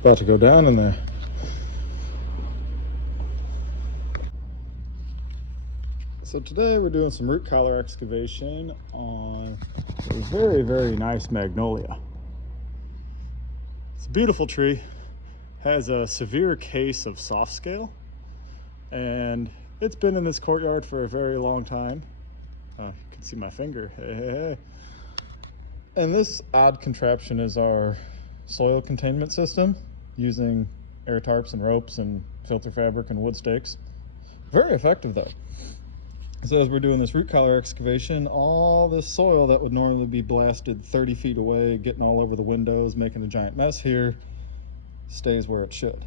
About to go down in there. So today we're doing some root collar excavation on a very, very nice magnolia. It's a beautiful tree, has a severe case of soft scale, and it's been in this courtyard for a very long time. You can see my finger. And this odd contraption is our soil containment system using air tarps and ropes and filter fabric and wood stakes. Very effective though. So as we're doing this root collar excavation, all this soil that would normally be blasted 30 feet away, getting all over the windows, making a giant mess here, stays where it should.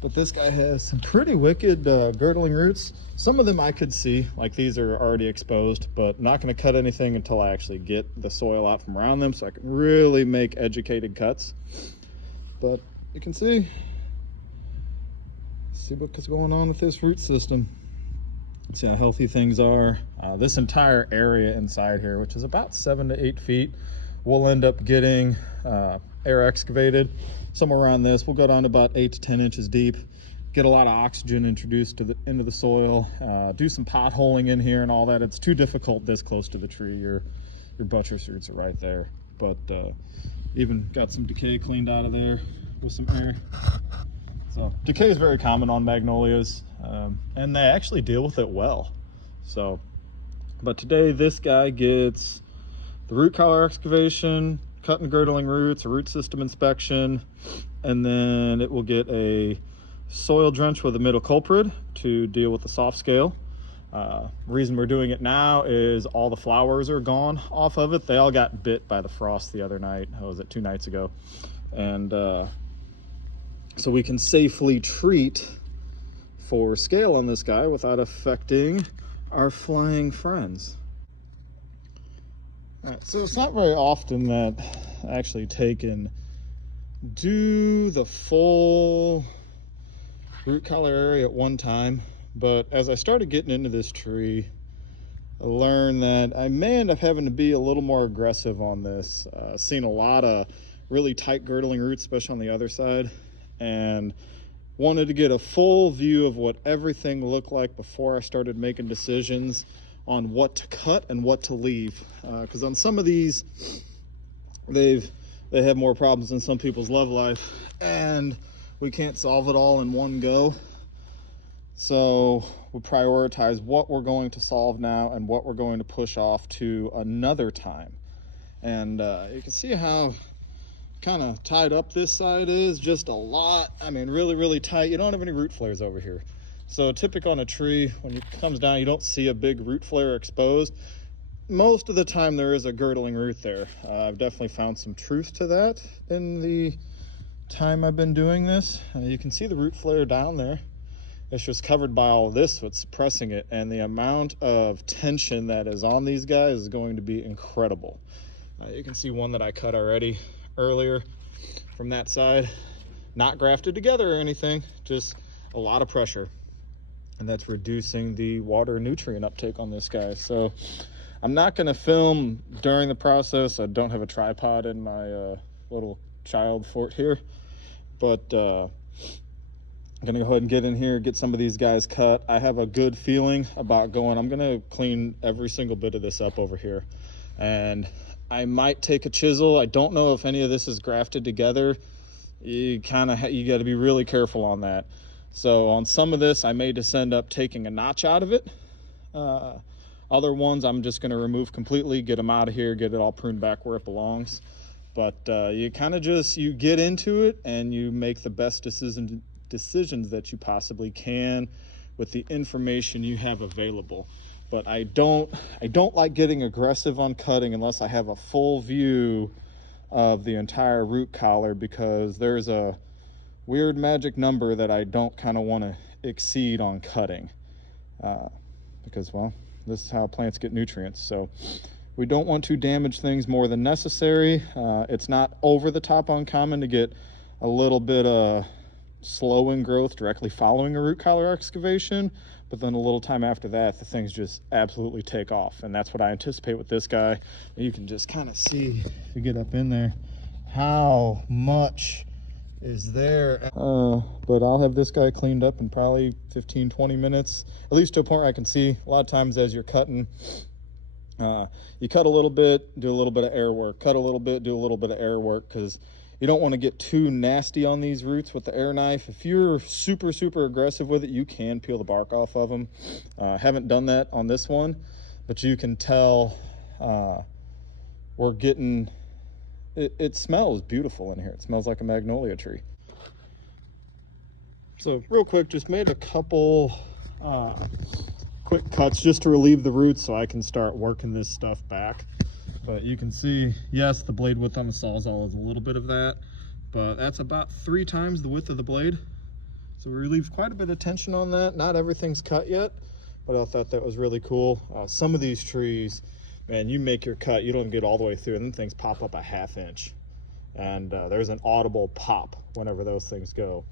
But this guy has some pretty wicked girdling roots. Some of them I could see, like these are already exposed, but I'm not going to cut anything until I actually get the soil out from around them so I can really make educated cuts. But you can see what's going on with this root system. See how healthy things are. This entire area inside here, which is about 7 to 8 feet, we'll end up getting air excavated. Somewhere around this, we'll go down to about 8 to 10 inches deep, get a lot of oxygen introduced into the soil, do some potholing in here and all that. It's too difficult this close to the tree. Your buttress roots are right there. But even got some decay cleaned out of there with some air. So decay is very common on magnolias, and they actually deal with it well. So, but today this guy gets the root collar excavation, cut and girdling roots, a root system inspection, and then it will get a soil drench with a middle culprit to deal with the soft scale. Reason we're doing it now is all the flowers are gone off of it. They all got bit by the frost the other night. What was it, 2 nights ago? And so we can safely treat for scale on this guy without affecting our flying friends. All right, so it's not very often that I actually take and do the full root collar area at one time, but as I started getting into this tree, I learned that I may end up having to be a little more aggressive on this. Seen a lot of really tight girdling roots, especially on the other side, and wanted to get a full view of what everything looked like before I started making decisions on what to cut and what to leave. Because on some of these, they have more problems than some people's love life, and we can't solve it all in one go. So we prioritize what we're going to solve now and what we're going to push off to another time. And you can see how kind of tied up this side is, just a lot. I mean, really, really tight. You don't have any root flares over here. So typical on a tree, when it comes down, you don't see a big root flare exposed. Most of the time there is a girdling root there. I've definitely found some truth to that in the time I've been doing this. You can see the root flare down there. It's just covered by all of this, so it's suppressing it. And the amount of tension that is on these guys is going to be incredible. You can see one that I cut already earlier from that side, not grafted together or anything, just a lot of pressure, and that's reducing the water and nutrient uptake on this guy. So I'm not going to film during the process. I don't have a tripod in my little child fort here, but I'm gonna go ahead and get in here, get some of these guys cut. I have a good feeling about going. I'm gonna clean every single bit of this up over here, and I might take a chisel. I don't know if any of this is grafted together. You got to be really careful on that. So on some of this, I may just end up taking a notch out of it. Other ones, I'm just going to remove completely, get them out of here, get it all pruned back where it belongs. But you kind of you get into it and you make the best decisions that you possibly can with the information you have available. But I don't like getting aggressive on cutting unless I have a full view of the entire root collar, because there's a weird magic number that I don't kind of want to exceed on cutting, because, well, this is how plants get nutrients. So we don't want to damage things more than necessary. It's not over the top uncommon to get a little bit of slowing growth directly following a root collar excavation, but then a little time after that, the things just absolutely take off. And that's what I anticipate with this guy. You can just kind of see, if you get up in there, how much is there. But I'll have this guy cleaned up in probably 15-20 minutes, at least to a point where I can see. A lot of times as you're cutting, you cut a little bit, do a little bit of air work, cut a little bit, do a little bit of air work, because you don't want to get too nasty on these roots with the air knife. If you're super aggressive with it, you can peel the bark off of them. Haven't done that on this one, but you can tell we're getting, it smells beautiful in here. It smells like a magnolia tree. So real quick, just made a couple quick cuts just to relieve the roots so I can start working this stuff back. But you can see, yes, the blade width on the Sawzall is a little bit of that, but that's about 3 times the width of the blade. So we relieved quite a bit of tension on that. Not everything's cut yet, but I thought that was really cool. Some of these trees, man, you make your cut, you don't get all the way through, and then things pop up a 1/2 inch. And there's an audible pop whenever those things go.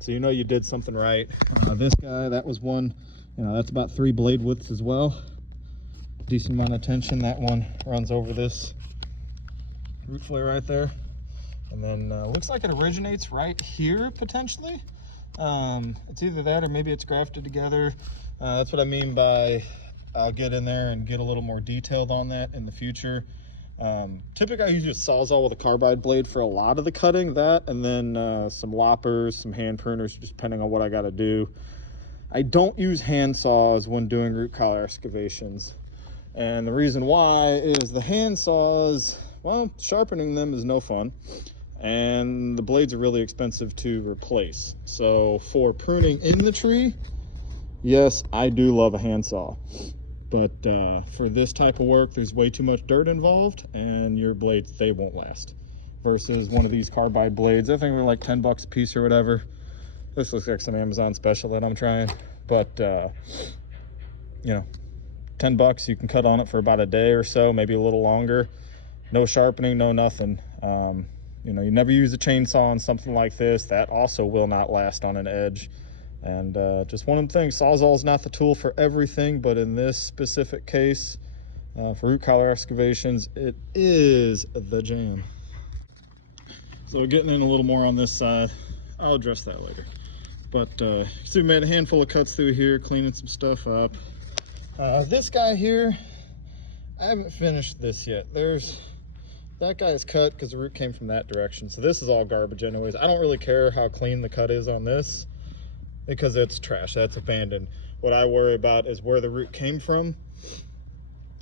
So you know you did something right. This guy, that was one, that's about 3 blade widths as well. Decent amount of tension. That one runs over this root flare right there. And then looks like it originates right here potentially. It's either that or maybe it's grafted together. That's what I mean by I'll get in there and get a little more detailed on that in the future. Typically I use a Sawzall with a carbide blade for a lot of the cutting, that and then some loppers, some hand pruners, just depending on what I got to do. I don't use hand saws when doing root collar excavations. And the reason why is the hand saws, well, sharpening them is no fun. And the blades are really expensive to replace. So for pruning in the tree, yes, I do love a hand saw. But for this type of work, there's way too much dirt involved, and your blades, they won't last. Versus one of these carbide blades, I think they're like 10 bucks a piece or whatever. This looks like some Amazon special that I'm trying. But, 10 bucks, you can cut on it for about a day or so, maybe a little longer. No sharpening, no nothing. You never use a chainsaw on something like this. That also will not last on an edge. And just one of the things, Sawzall is not the tool for everything, but in this specific case, for root collar excavations, it is the jam. So getting in a little more on this side, I'll address that later. But so we made a handful of cuts through here, cleaning some stuff up. This guy here, I haven't finished this yet. That guy's cut because the root came from that direction. So this is all garbage anyways. I don't really care how clean the cut is on this because it's trash, that's abandoned. What I worry about is where the root came from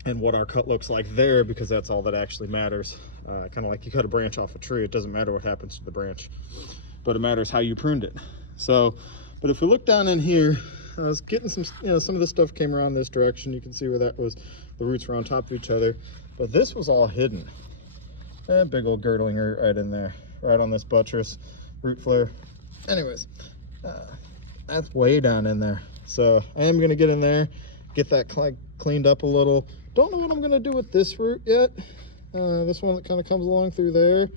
and what our cut looks like there, because that's all that actually matters. Kind of like you cut a branch off a tree, it doesn't matter what happens to the branch, but it matters how you pruned it. So, but if we look down in here, I was getting some, some of this stuff came around this direction. You can see where that was, the roots were on top of each other, but this was all hidden. Big old girdling root right in there, right on this buttress, root flare. Anyways, that's way down in there. So I am gonna get in there, get that cleaned up a little. Don't know what I'm gonna do with this root yet. This one that kind of comes along through there.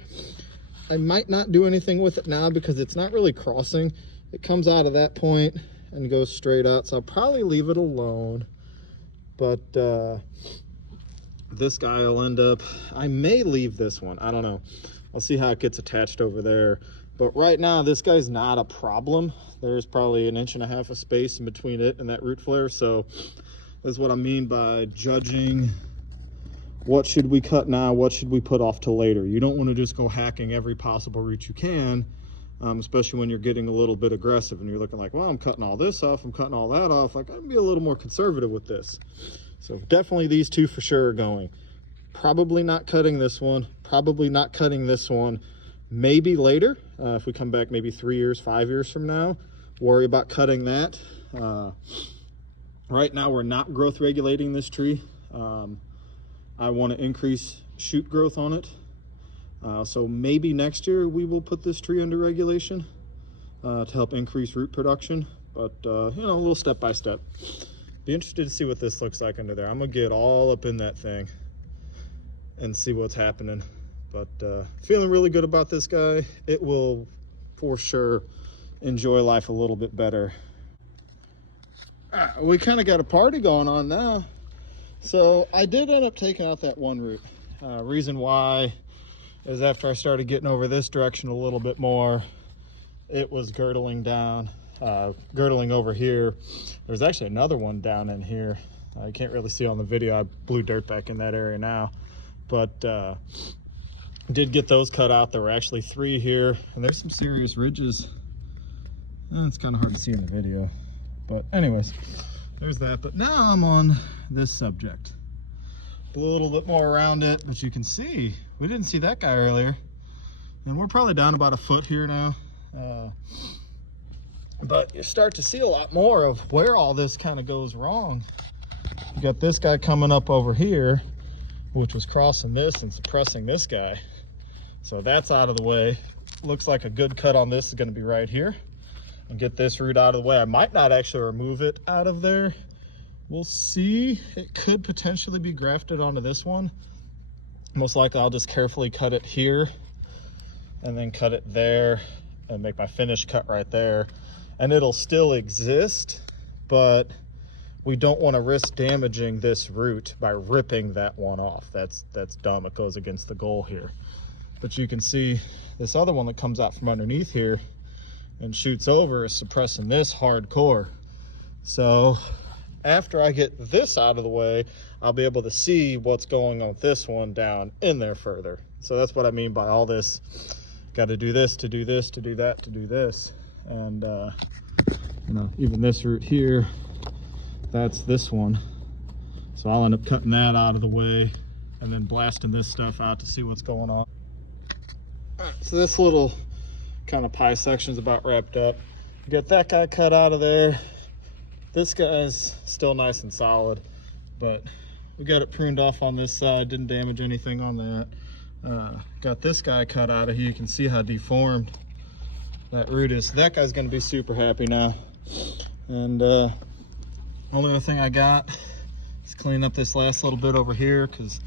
I might not do anything with it now because it's not really crossing. It comes out of that point and goes straight out, so I'll probably leave it alone. But this guy will end up, I may leave this one, I don't know. I'll see how it gets attached over there. But right now, this guy's not a problem. There's probably 1.5 inches of space in between it and that root flare. So this is what I mean by judging what should we cut now, what should we put off till later. You don't want to just go hacking every possible root you can. Especially when you're getting a little bit aggressive and you're looking like, well, I'm cutting all this off, I'm cutting all that off. Like, I'd be a little more conservative with this. So definitely these two for sure are going. Probably not cutting this one, probably not cutting this one. Maybe later, if we come back maybe 3 years, 5 years from now, worry about cutting that. Right now, we're not growth regulating this tree. I want to increase shoot growth on it. So maybe next year we will put this tree under regulation to help increase root production, but a little step by step. Be interested to see what this looks like under there. I'm gonna get all up in that thing and see what's happening, but feeling really good about this guy. It will for sure enjoy life a little bit better. We kind of got a party going on now. So I did end up taking out that one root. Reason why is after I started getting over this direction a little bit more, it was girdling down, girdling over here. There's actually another one down in here. You can't really see on the video. I blew dirt back in that area now, but did get those cut out. There were actually 3 here, and there's some serious ridges. It's kind of hard to see in the video, but anyways, there's that. But now I'm on this subject. A little bit more around it, but you can see we didn't see that guy earlier, and we're probably down about 1 foot here now. But you start to see a lot more of where all this kind of goes wrong. You got this guy coming up over here, which was crossing this and suppressing this guy. So that's out of the way. Looks like a good cut on this is going to be right here, and get this root out of the way. I might not actually remove it out of there. We'll see. It could potentially be grafted onto this one. Most likely I'll just carefully cut it here and then cut it there and make my finish cut right there. And it'll still exist, but we don't want to risk damaging this root by ripping that one off. That's dumb. It goes against the goal here. But you can see this other one that comes out from underneath here and shoots over is suppressing this hardcore. So after I get this out of the way, I'll be able to see what's going on with this one down in there further. So that's what I mean by all this. Got to do this, to do this, to do that, to do this. And you know, even this root here, that's this one. So I'll end up cutting that out of the way and then blasting this stuff out to see what's going on. All right, so this little kind of pie section is about wrapped up. Get that guy cut out of there. This guy's still nice and solid, but we got it pruned off on this side. Didn't damage anything on that. Got this guy cut out of here. You can see how deformed that root is. So that guy's going to be super happy now. And only other thing I got is clean up this last little bit over here, because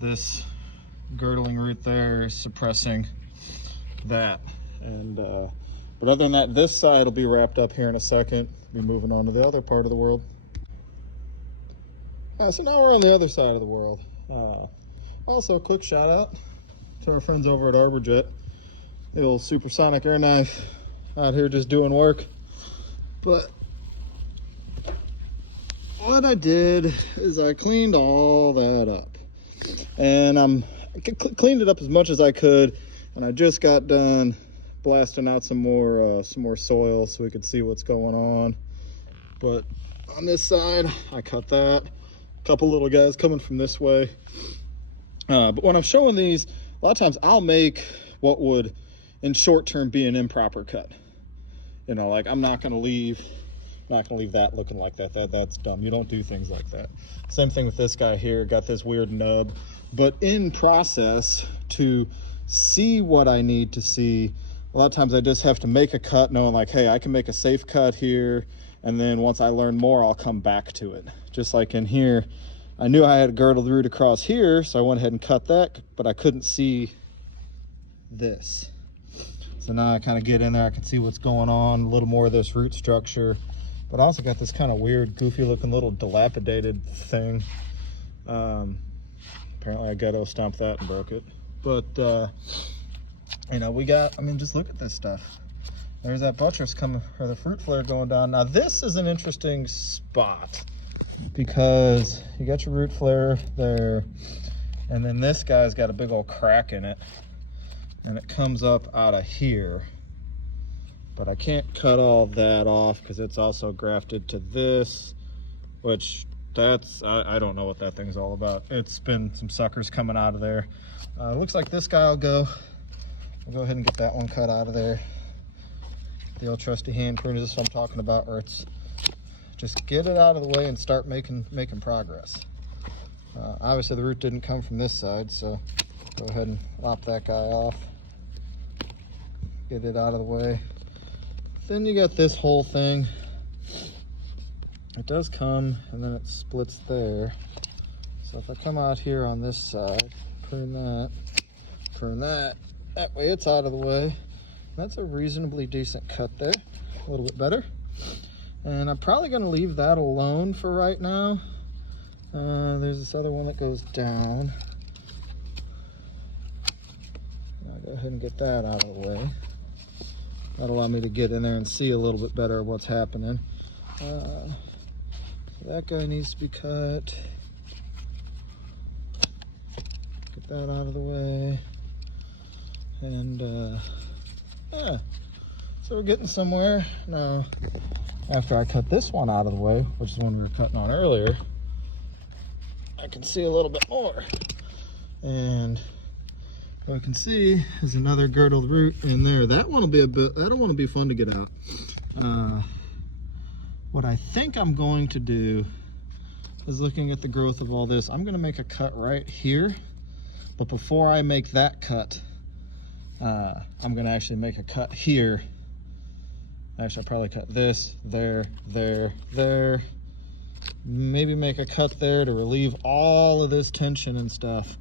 this girdling root there is suppressing that. And but other than that, this side will be wrapped up here in a second. Be moving on to the other part of the world. So now we're on the other side of the world. Also, a quick shout out to our friends over at ArborJet. The old supersonic air knife out here just doing work. But what I did is I cleaned all that up, and I cleaned it up as much as I could, and I just got done blasting out some more soil so we could see what's going on. But on this side, I cut that. A couple little guys coming from this way. But when I'm showing these, a lot of times I'll make what would in short term be an improper cut. You know, like I'm not gonna leave that looking like that. That's dumb. You don't do things like that. Same thing with this guy here. Got this weird nub. But in process, to see what I need to see, a lot of times I just have to make a cut knowing like, hey, I can make a safe cut here, and then once I learn more, I'll come back to it. Just like in here, I knew I had a girdled root across here, so I went ahead and cut that, but I couldn't see this. So now I kind of get in there, I can see what's going on, a little more of this root structure. But I also got this kind of weird, goofy looking little dilapidated thing. Apparently I ghetto stomped that and broke it. But, you know, we got, I mean, just look at this stuff. There's that buttress coming, or the fruit flare going down. Now this is an interesting spot because you got your root flare there, and then this guy's got a big old crack in it, and it comes up out of here. But I can't cut all that off because it's also grafted to this, which that's, I don't know what that thing's all about. It's been some suckers coming out of there. Looks like this guy will go. We'll go ahead and get that one cut out of there. The old trusty hand pruner, this is what I'm talking about, where it's just get it out of the way and start making progress. Obviously the root didn't come from this side, so go ahead and lop that guy off. Get it out of the way. Then you got this whole thing. It does come and then it splits there. So if I come out here on this side, prune that, that way it's out of the way. That's a reasonably decent cut there, a little bit better. And I'm probably gonna leave that alone for right now. There's this other one that goes down. I'll go ahead and get that out of the way. That'll allow me to get in there and see a little bit better what's happening. So that guy needs to be cut. Get that out of the way. And yeah, so we're getting somewhere. Now, after I cut this one out of the way, which is one we were cutting on earlier, I can see a little bit more. And what I can see is another girdled root in there. That one will be that'll want to be fun to get out. What I think I'm going to do is, looking at the growth of all this, I'm going to make a cut right here. But before I make that cut, I'm going to actually make a cut here. Actually, I'll probably cut this, there, there. Maybe make a cut there to relieve all of this tension and stuff.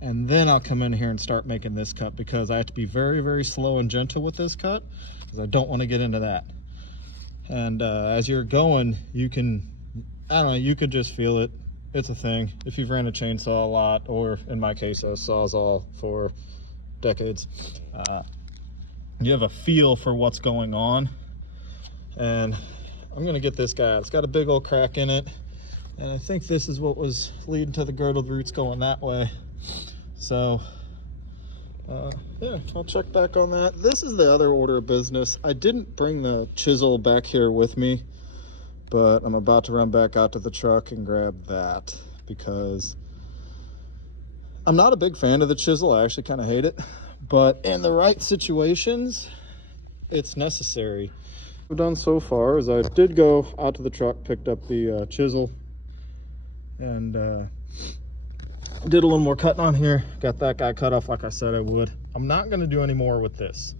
And then I'll come in here and start making this cut, because I have to be very, very slow and gentle with this cut, because I don't want to get into that. And as you're going, you can, I don't know, you could just feel it. It's a thing. If you've ran a chainsaw a lot, or in my case, a Sawzall for decades, you have a feel for what's going on. And I'm going to get this guy out. It's got a big old crack in it. And I think this is what was leading to the girdled roots going that way. So, yeah, I'll check back on that. This is the other order of business. I didn't bring the chisel back here with me, but I'm about to run back out to the truck and grab that, because I'm not a big fan of the chisel. I actually kind of hate it, but in the right situations, it's necessary. What I've done so far is I did go out to the truck, picked up the chisel, and did a little more cutting on here. Got that guy cut off like I said I would. I'm not going to do any more with this.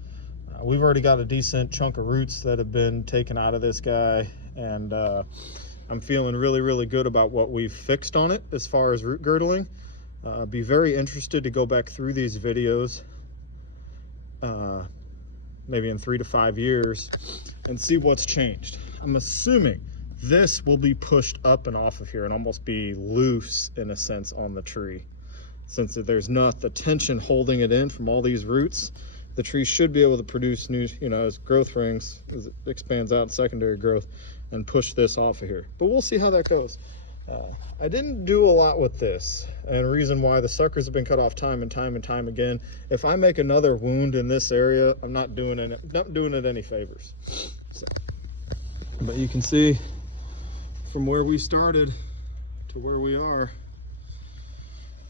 We've already got a decent chunk of roots that have been taken out of this guy, and I'm feeling really, really good about what we've fixed on it as far as root girdling. Be very interested to go back through these videos maybe in 3 to 5 years and see what's changed. I'm assuming this will be pushed up and off of here and almost be loose in a sense on the tree. Since there's not the tension holding it in from all these roots, the tree should be able to produce new, as growth rings, as it expands out in secondary growth, and push this off of here. But we'll see how that goes. I didn't do a lot with this, and the reason why, the suckers have been cut off time and time again. If I make another wound in this area, I'm not doing it any favors. So, but you can see from where we started to where we are,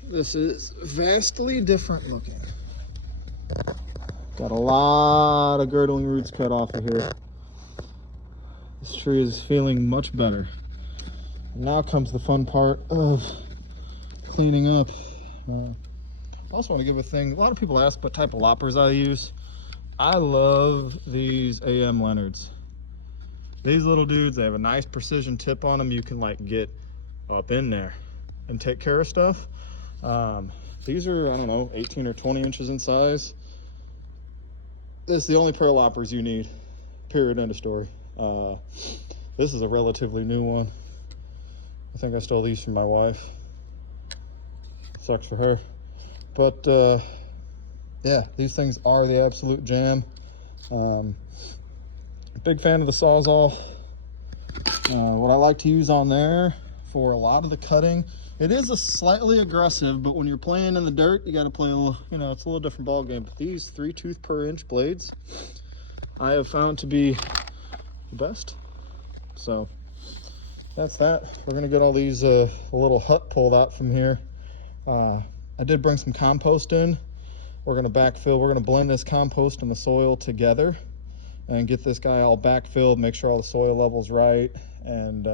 this is vastly different looking. Got a lot of girdling roots cut off of here. This tree is feeling much better. Now comes the fun part of cleaning up. I also want to give a thing. A lot of people ask what type of loppers I use. I love these AM Leonards. These little dudes, they have a nice precision tip on them. You can like get up in there and take care of stuff. These are, I don't know, 18 or 20 inches in size. This is the only pair of loppers you need, period, end of story. This is a relatively new one. I think I stole these from my wife. Sucks for her. But yeah, these things are the absolute jam. Big fan of the Sawzall. What I like to use on there for a lot of the cutting, it is a slightly aggressive, but when you're playing in the dirt, you got to play a little, it's a little different ball game. But these 3 tooth per inch blades, I have found to be the best. So that's that. We're gonna get all these a little hut pulled out from here. I did bring some compost in. We're gonna backfill. We're gonna blend this compost and the soil together and get this guy all backfilled, make sure all the soil level's right, and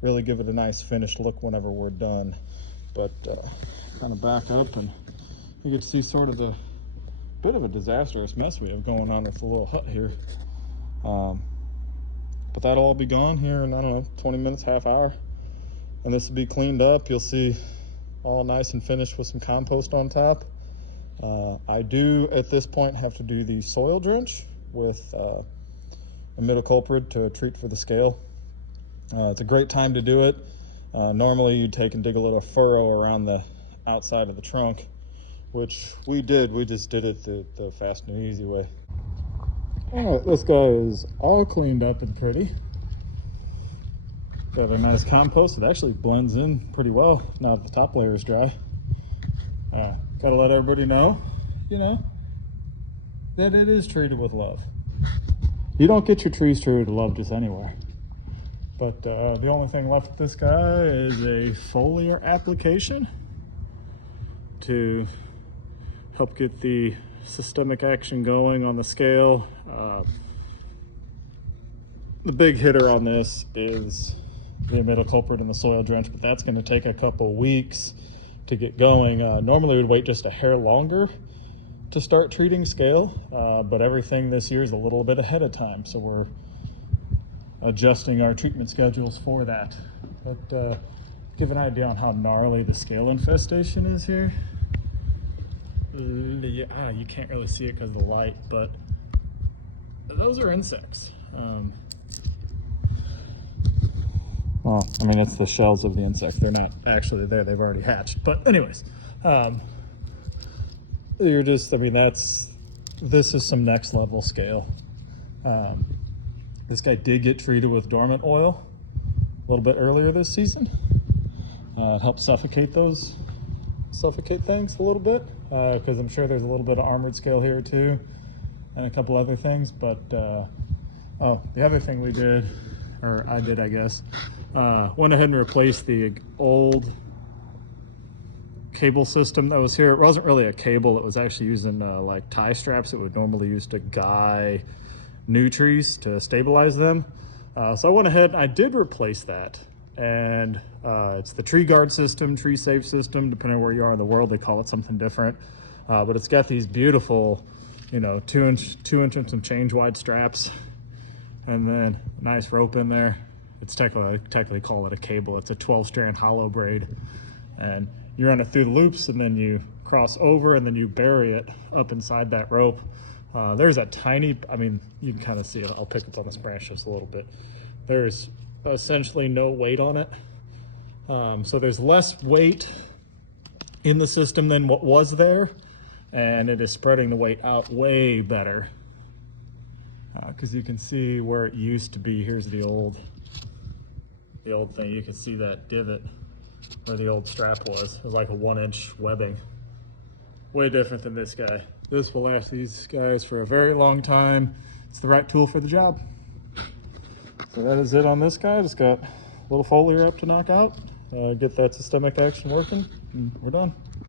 really give it a nice finished look whenever we're done. But kind of back up, and you get to see sort of the bit of a disastrous mess we have going on with the little hut here. But that'll all be gone here in, I don't know, 20 minutes, half hour. And this will be cleaned up. You'll see all nice and finished with some compost on top. I do, at this point, have to do the soil drench with imidacloprid to treat for the scale. It's a great time to do it. Normally you'd take and dig a little furrow around the outside of the trunk, which we did. We just did it the fast and easy way. All right, this guy is all cleaned up and pretty. Got a nice compost. It actually blends in pretty well now that the top layer is dry. Gotta let everybody know, that it is treated with love. You don't get your trees treated with love just anywhere. But the only thing left with this guy is a foliar application to help get the systemic action going on the scale. The big hitter on this is the emitter culprit in the soil drench, but that's going to take a couple weeks to get going. Normally we'd wait just a hair longer to start treating scale, but everything this year is a little bit ahead of time, so we're adjusting our treatment schedules for that. But give an idea on how gnarly the scale infestation is here. Yeah, you can't really see it because of the light, but those are insects. Well, I mean, it's the shells of the insect. They're not actually there. They've already hatched. But anyways, this is some next level scale. This guy did get treated with dormant oil a little bit earlier this season. It helps suffocate things a little bit, because I'm sure there's a little bit of armored scale here too, and a couple other things. But the other thing we did, or I did, I guess, went ahead and replaced the old cable system that was here. It wasn't really a cable. It was actually using like tie straps it would normally use to guy new trees to stabilize them. So I went ahead and I did replace that. And it's the tree guard system, tree safe system, depending on where you are in the world, they call it something different. But it's got these beautiful, 2-inch and some change wide straps, and then a nice rope in there. It's technically call it a cable. It's a 12-strand hollow braid, and you run it through the loops, and then you cross over, and then you bury it up inside that rope. There's a tiny, you can kind of see it. I'll pick up on this branch just a little bit. There's essentially no weight on it. So there's less weight in the system than what was there, and it is spreading the weight out way better. Because you can see where it used to be. Here's the old thing. You can see that divot where the old strap was. It was like a 1-inch webbing. Way different than this guy. This will last these guys for a very long time. It's the right tool for the job. So that is it on this guy. Just got a little foliar up to knock out, get that systemic action working, and we're done.